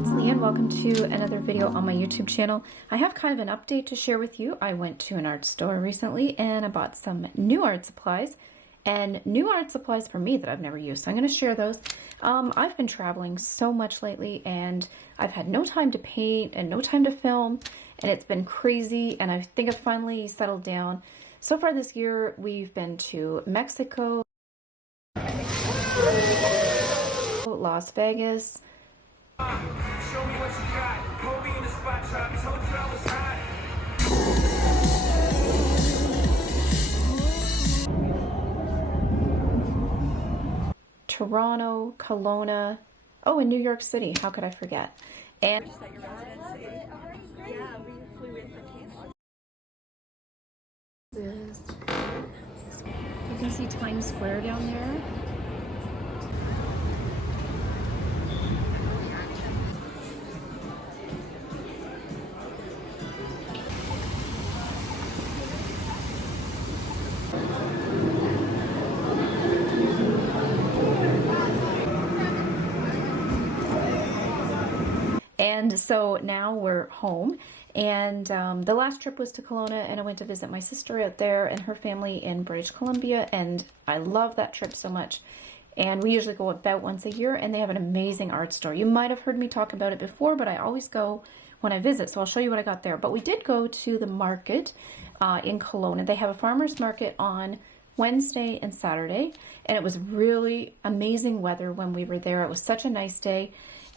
it's Leanne. Welcome to another video on my YouTube channel. I have kind of an update to share with you. I went to an art store recently and I bought some new art supplies and new art supplies for me that I've never used. So I'm going to share those. I've been traveling so much lately and I've had no time to paint and no time to film, and it's been crazy, and I think I've finally settled down. So far this year we've been to Mexico, Las Vegas, Show me what you got. Kobe in the spot trap. Told you I was hot. Toronto, Kelowna, oh, and New York City. How could I forget? And you can see Times Square down there. And so now we're home, and the last trip was to Kelowna, and I went to visit my sister out there and her family in British Columbia, and I love that trip so much. And we usually go about once a year, and they have an amazing art store. You might have heard me talk about it before, but I always go when I visit, so I'll show you what I got there. But we did go to the market in Kelowna. They have a farmer's market on Wednesday and Saturday, and it was really amazing weather when we were there. It was such a nice day.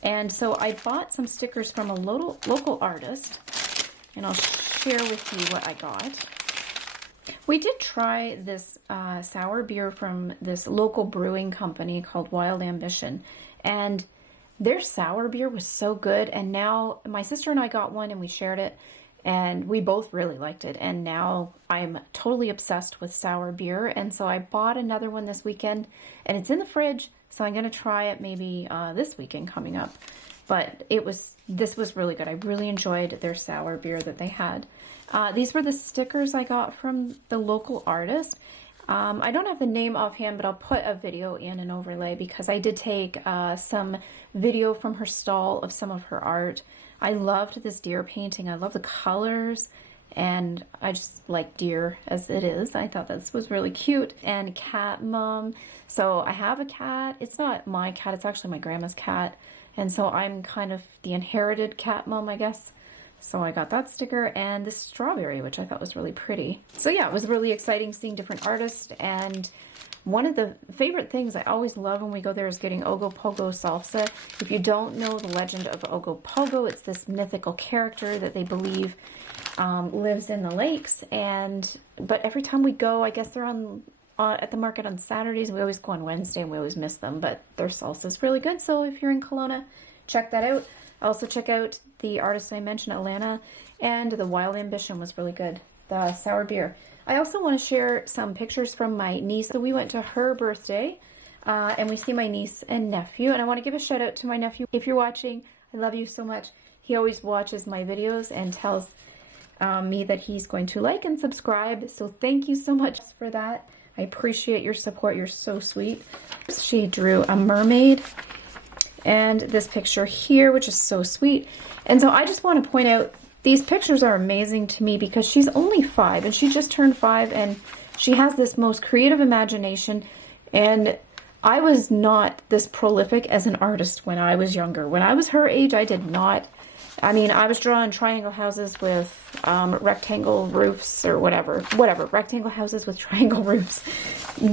And so I bought some stickers from a local artist, and I'll share with you what I got. We did try this sour beer from this local brewing company called Wild Ambition, and their sour beer was so good. And now my sister and I got one and we shared it, and we both really liked it. And now I'm totally obsessed with sour beer, and so I bought another one this weekend, and it's in the fridge. So I'm going to try it maybe this weekend coming up. But this was really good. I really enjoyed their sour beer that they had. These were the stickers I got from the local artist. I don't have the name offhand, but I'll put a video in an overlay because I did take some video from her stall of some of her art. I loved this deer painting. I love the colors. And I just like deer as it is. I thought this was really cute. And cat mom. So I have a cat. It's not my cat, it's actually my grandma's cat. And so I'm kind of the inherited cat mom, I guess. So I got that sticker and this strawberry, which I thought was really pretty. So yeah, it was really exciting seeing different artists. And one of the favorite things I always love when we go there is getting Ogopogo salsa. If you don't know the legend of Ogopogo, it's this mythical character that they believe lives in the lakes. But every time we go, I guess they're at the market on Saturdays. We always go on Wednesday and we always miss them, but their salsa is really good. So if you're in Kelowna, check that out. Also check out the artist I mentioned, Alana, and the Wild Ambition was really good, the sour beer. I also want to share some pictures from my niece. So we went to her birthday and we see my niece and nephew, and I want to give a shout out to my nephew. If you're watching, I love you so much. He always watches my videos and tells me that he's going to like and subscribe. So thank you so much for that. I appreciate your support. You're so sweet. She drew a mermaid and this picture here, which is so sweet. And so I just want to point out, these pictures are amazing to me because she's only 5 and she just turned 5, and she has this most creative imagination. And I was not this prolific as an artist when I was younger. When I was her age, I did not. I mean, I was drawing triangle houses with rectangle roofs or whatever, rectangle houses with triangle roofs.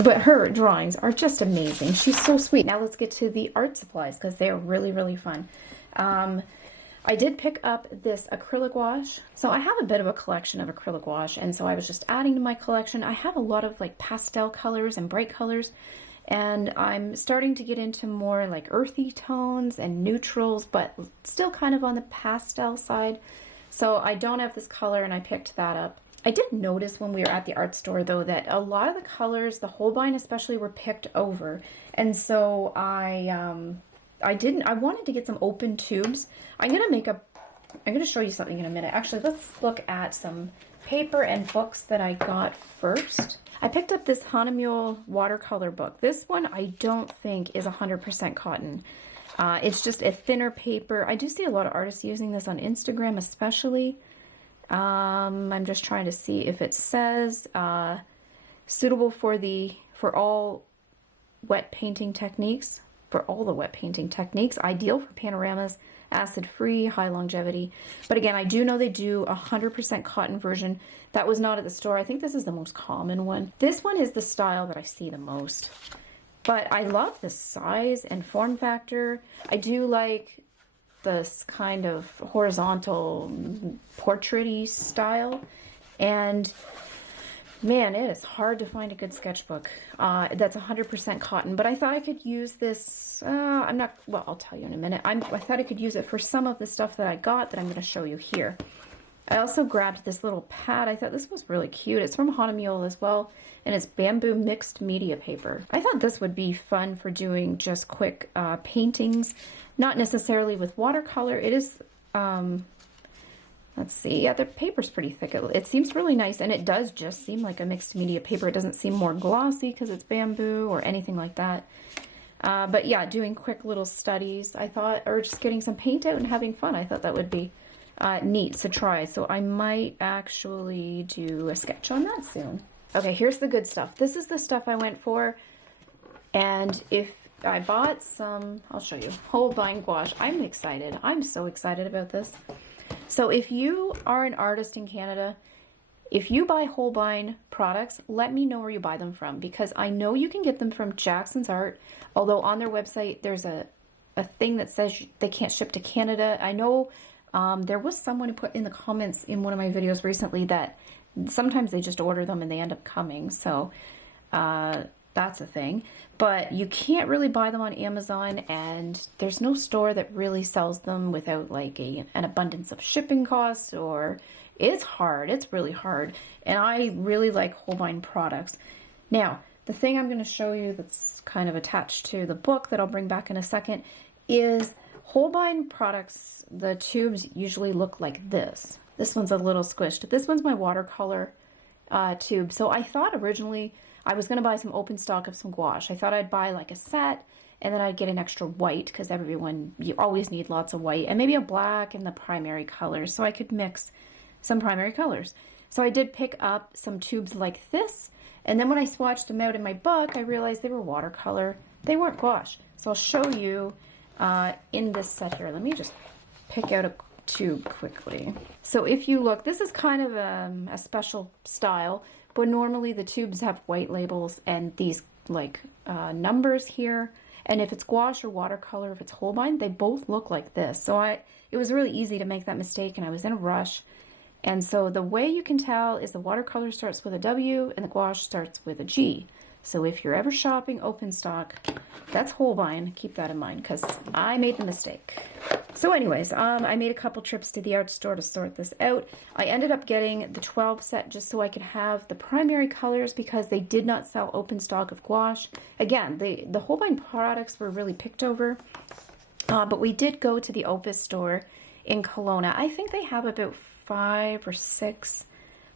But her drawings are just amazing. She's so sweet. Now let's get to the art supplies because they are really, really fun. I did pick up this acrylic wash. So I have a bit of a collection of acrylic wash, and so I was just adding to my collection. I have a lot of like pastel colors and bright colors, and I'm starting to get into more like earthy tones and neutrals, but still kind of on the pastel side. So I don't have this color, and I picked that up. I did notice when we were at the art store though that a lot of the colors, the Holbein especially, were picked over, and so I wanted to get some open tubes. I'm gonna show you something in a minute. Actually, let's look at some paper and books that I got first. I picked up this Hanamule watercolor book. This one I don't think is 100% cotton. It's just a thinner paper. I do see a lot of artists using this on Instagram especially. I'm just trying to see if it says suitable for all wet painting techniques, for all the wet painting techniques, ideal for panoramas, acid-free, high longevity. But again, I do know they do 100% cotton version. That was not at the store. I think this is the most common one. This one is the style that I see the most. But I love the size and form factor. I do like this kind of horizontal portrait-y style. And man, it is hard to find a good sketchbook that's 100% cotton. But I thought I could use this, well, I'll tell you in a minute. I thought I could use it for some of the stuff that I got that I'm going to show you here. I also grabbed this little pad. I thought this was really cute. It's from Hahnemühle as well, and it's bamboo mixed media paper. I thought this would be fun for doing just quick paintings, not necessarily with watercolor. It is, let's see, yeah, the paper's pretty thick. It seems really nice, and it does just seem like a mixed media paper. It doesn't seem more glossy because it's bamboo or anything like that. But yeah, doing quick little studies, I thought, or just getting some paint out and having fun, I thought that would be neat to try. So I might actually do a sketch on that soon. Okay, here's the good stuff. This is the stuff I went for. And if I bought some, I'll show you, Holbein gouache. I'm excited. I'm so excited about this. So if you are an artist in Canada, if you buy Holbein products, let me know where you buy them from, because I know you can get them from Jackson's Art, although on their website there's a thing that says they can't ship to Canada. I know there was someone who put in the comments in one of my videos recently that sometimes they just order them and they end up coming, so that's a thing. But you can't really buy them on Amazon, and there's no store that really sells them without like an abundance of shipping costs, or it's hard. It's really hard. And I really like Holbein products. Now, the thing I'm going to show you that's kind of attached to the book that I'll bring back in a second is Holbein products. The tubes usually look like this. This one's a little squished. This one's my watercolor tube. So I thought originally I was going to buy some open stock of some gouache. I thought I'd buy like a set, and then I'd get an extra white, because you always need lots of white, and maybe a black and the primary colors, so I could mix some primary colors. So I did pick up some tubes like this, and then when I swatched them out in my book, I realized they were watercolor. They weren't gouache. So I'll show you in this set here. Let me just pick out a tube quickly. So if you look, this is kind of a special style, but normally the tubes have white labels and these like numbers here. And if it's gouache or watercolor, if it's Holbein, they both look like this. So it was really easy to make that mistake, and I was in a rush. And so the way you can tell is the watercolor starts with a W and the gouache starts with a G. So if you're ever shopping open stock, that's Holbein. Keep that in mind, because I made the mistake. So anyways, I made a couple trips to the art store to sort this out. I ended up getting the 12 set just so I could have the primary colors, because they did not sell open stock of gouache. Again, the Holbein products were really picked over, but we did go to the Opus store in Kelowna. I think they have about 5 or 6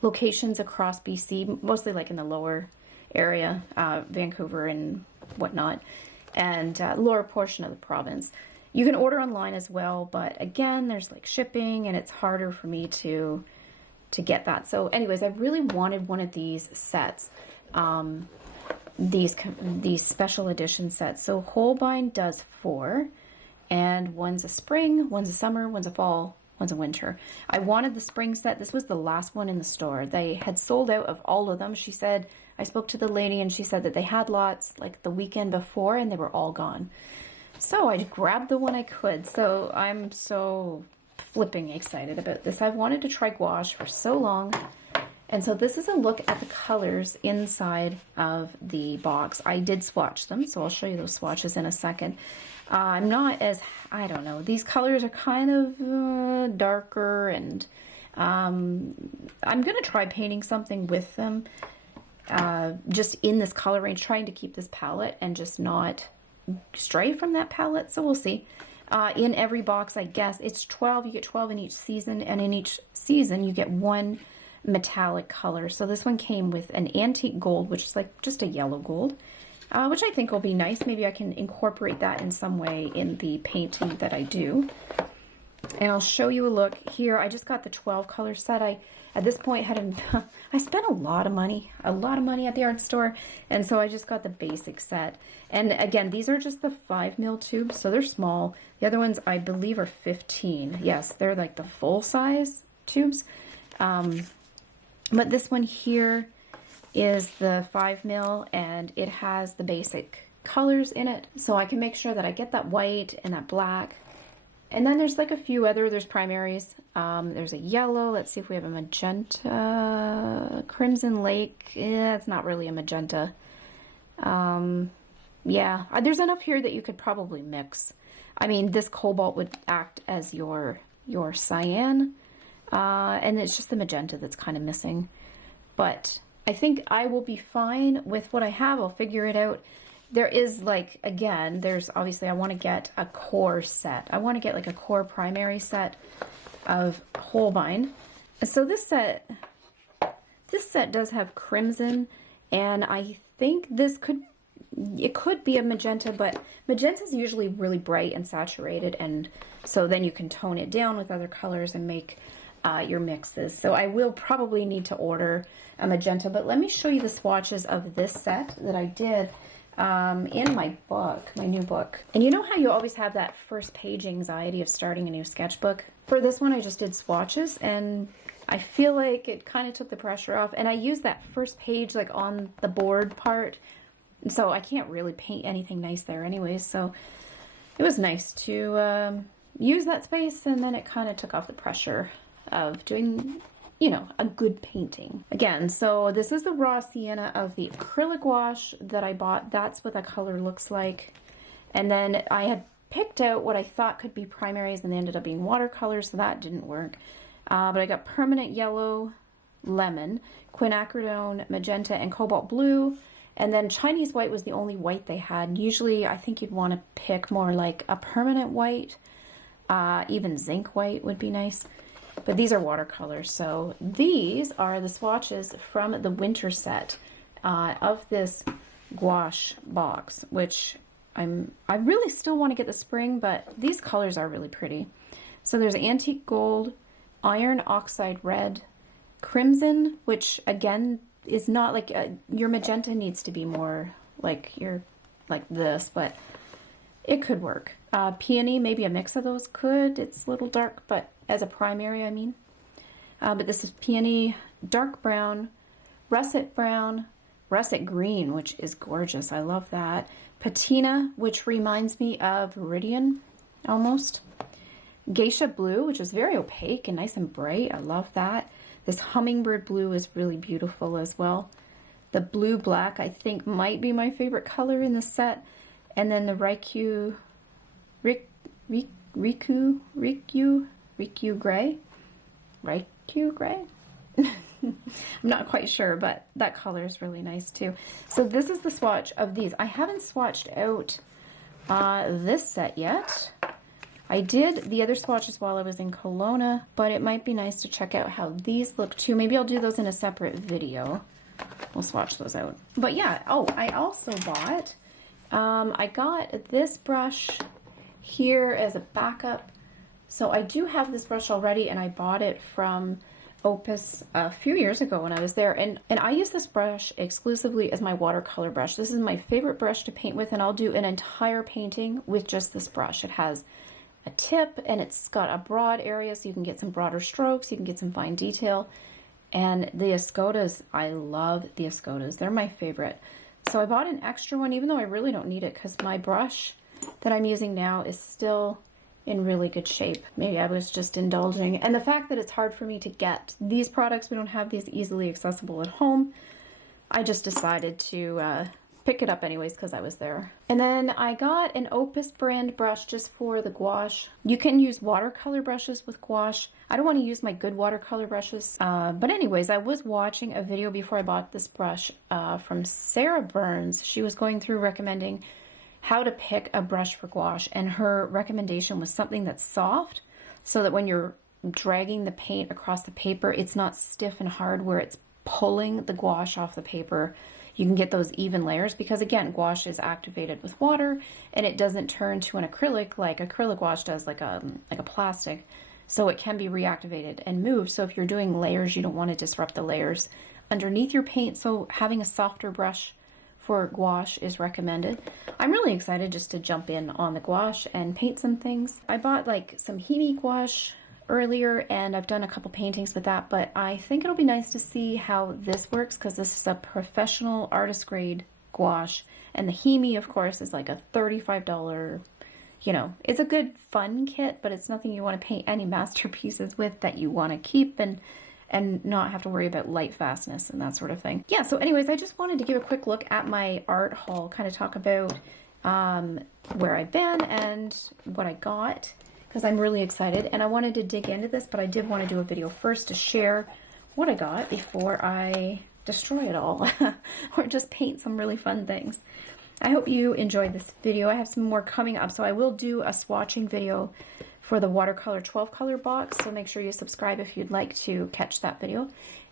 locations across BC, mostly like in the lower area, Vancouver and whatnot, and lower portion of the province. You can order online as well, but again, there's like shipping, and it's harder for me to get that. So anyways, I really wanted one of these sets, these special edition sets. So Holbein does 4, and one's a spring, one's a summer, one's a fall, one's a winter. I wanted the spring set. This was the last one in the store. They had sold out of all of them. She said, I spoke to the lady and she said that they had lots like the weekend before and they were all gone. So I grabbed the one I could. So I'm so flipping excited about this. I've wanted to try gouache for so long. And so this is a look at the colors inside of the box. I did swatch them, so I'll show you those swatches in a second. I'm not as, I don't know, these colors are kind of darker, and I'm going to try painting something with them just in this color range, trying to keep this palette and just not stray from that palette, so we'll see. In every box, I guess, it's 12. You get 12 in each season, and in each season you get one metallic color. So this one came with an antique gold, which is like just a yellow gold, which I think will be nice. Maybe I can incorporate that in some way in the painting that I do. And I'll show you a look here. I just got the 12 color set. At this point, I spent a lot of money at the art store. And so I just got the basic set. And again, these are just the 5mm tubes, so they're small. The other ones, I believe, are 15. Yes, they're like the full size tubes. But this one here is the 5mm, and it has the basic colors in it. So I can make sure that I get that white and that black. And then there's like a few other, there's primaries. There's a yellow. Let's see if we have a magenta. Crimson Lake. It's not really a magenta. Yeah, there's enough here that you could probably mix. I mean, this cobalt would act as your cyan. And it's just the magenta that's kind of missing. But I think I will be fine with what I have. I'll figure it out. There is, like, again, there's obviously, I want to get a core set. I want to get like a core primary set of Holbein. So this set does have crimson, and I think it could be a magenta, but magenta is usually really bright and saturated, and so then you can tone it down with other colors and make your mixes. So I will probably need to order a magenta, but let me show you the swatches of this set that I did in my book, my new book. And you know how you always have that first page anxiety of starting a new sketchbook? For this one, I just did swatches, and I feel like it kind of took the pressure off. And I used that first page like on the board part, and so I can't really paint anything nice there anyways. So it was nice to use that space, and then it kind of took off the pressure of doing, you know, a good painting. Again, so this is the raw sienna of the acrylic wash that I bought. That's what that color looks like. And then I had picked out what I thought could be primaries, and they ended up being watercolors, so that didn't work. But I got permanent yellow, lemon, quinacridone, magenta, and cobalt blue. And then Chinese white was the only white they had. Usually I think you'd want to pick more like a permanent white. Even zinc white would be nice. But these are watercolors. So these are the swatches from the winter set of this gouache box, which I really still want to get the spring, but these colors are really pretty. So there's antique gold, iron oxide red, crimson, which again is not like your magenta needs to be more like this, but it could work. Peony, maybe a mix of those could. It's a little dark, but as a primary, I mean. But this is peony, dark brown, russet brown, russet green, which is gorgeous. I love that. Patina, which reminds me of Viridian, almost. Geisha blue, which is very opaque and nice and bright. I love that. This hummingbird blue is really beautiful as well. The blue black, I think, might be my favorite color in the set. And then the Riku gray. Riku gray? I'm not quite sure, but that color is really nice too. So this is the swatch of these. I haven't swatched out this set yet. I did the other swatches while I was in Kelowna, but it might be nice to check out how these look too. Maybe I'll do those in a separate video. We'll swatch those out. But yeah, oh, I also bought, I got this brush here as a backup. So I do have this brush already, and I bought it from Opus a few years ago when I was there, and I use this brush exclusively as my watercolor brush. This is my favorite brush to paint with, and I'll do an entire painting with just this brush. It has a tip, and it's got a broad area, so you can get some broader strokes, you can get some fine detail. And the escodas, I love the escodas. They're my favorite. So I bought an extra one, even though I really don't need it, because my brush that I'm using now is still in really good shape. Maybe I was just indulging. And the fact that it's hard for me to get these products, we don't have these easily accessible at home, I just decided to pick it up anyways because I was there. And then I got an Opus brand brush just for the gouache. You can use watercolor brushes with gouache. I don't want to use my good watercolor brushes. But anyways, I was watching a video before I bought this brush from Sarah Burns. She was going through recommending how to pick a brush for gouache, and her recommendation was something that's soft so that when you're dragging the paint across the paper, it's not stiff and hard where it's pulling the gouache off the paper. you can get those even layers, because again, gouache is activated with water and it doesn't turn to an acrylic like acrylic gouache does, like a plastic. So it can be reactivated and moved. So if you're doing layers, you don't want to disrupt the layers underneath your paint. So having a softer brush for gouache is recommended. I'm really excited just to jump in on the gouache and paint some things. I bought like some Himi gouache earlier and I've done a couple paintings with that, but I think it'll be nice to see how this works, because this is a professional artist grade gouache, and the Himi of course is like a $35, you know, it's a good fun kit, but it's nothing you want to paint any masterpieces with that you want to keep and not have to worry about light fastness and that sort of thing. Yeah, so anyways, I just wanted to give a quick look at my art haul, kind of talk about where I've been and what I got, because I'm really excited and I wanted to dig into this, but I did want to do a video first to share what I got before I destroy it all or just paint some really fun things. I hope you enjoyed this video. I have some more coming up, so I will do a swatching video for the Watercolor 12 color box, so make sure you subscribe if you'd like to catch that video.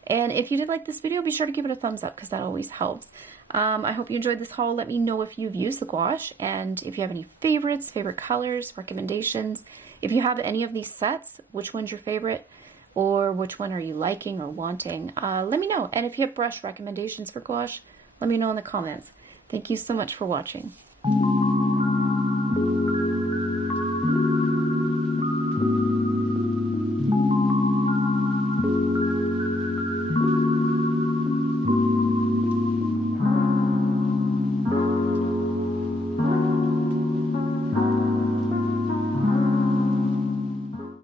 And if you did like this video, be sure to give it a thumbs up, because that always helps. I hope you enjoyed this haul. Let me know if you've used the gouache and if you have any favorites, favorite colors, recommendations. If you have any of these sets, which one's your favorite, or which one are you liking or wanting? Let me know. And if you have brush recommendations for gouache, let me know in the comments. Thank you so much for watching.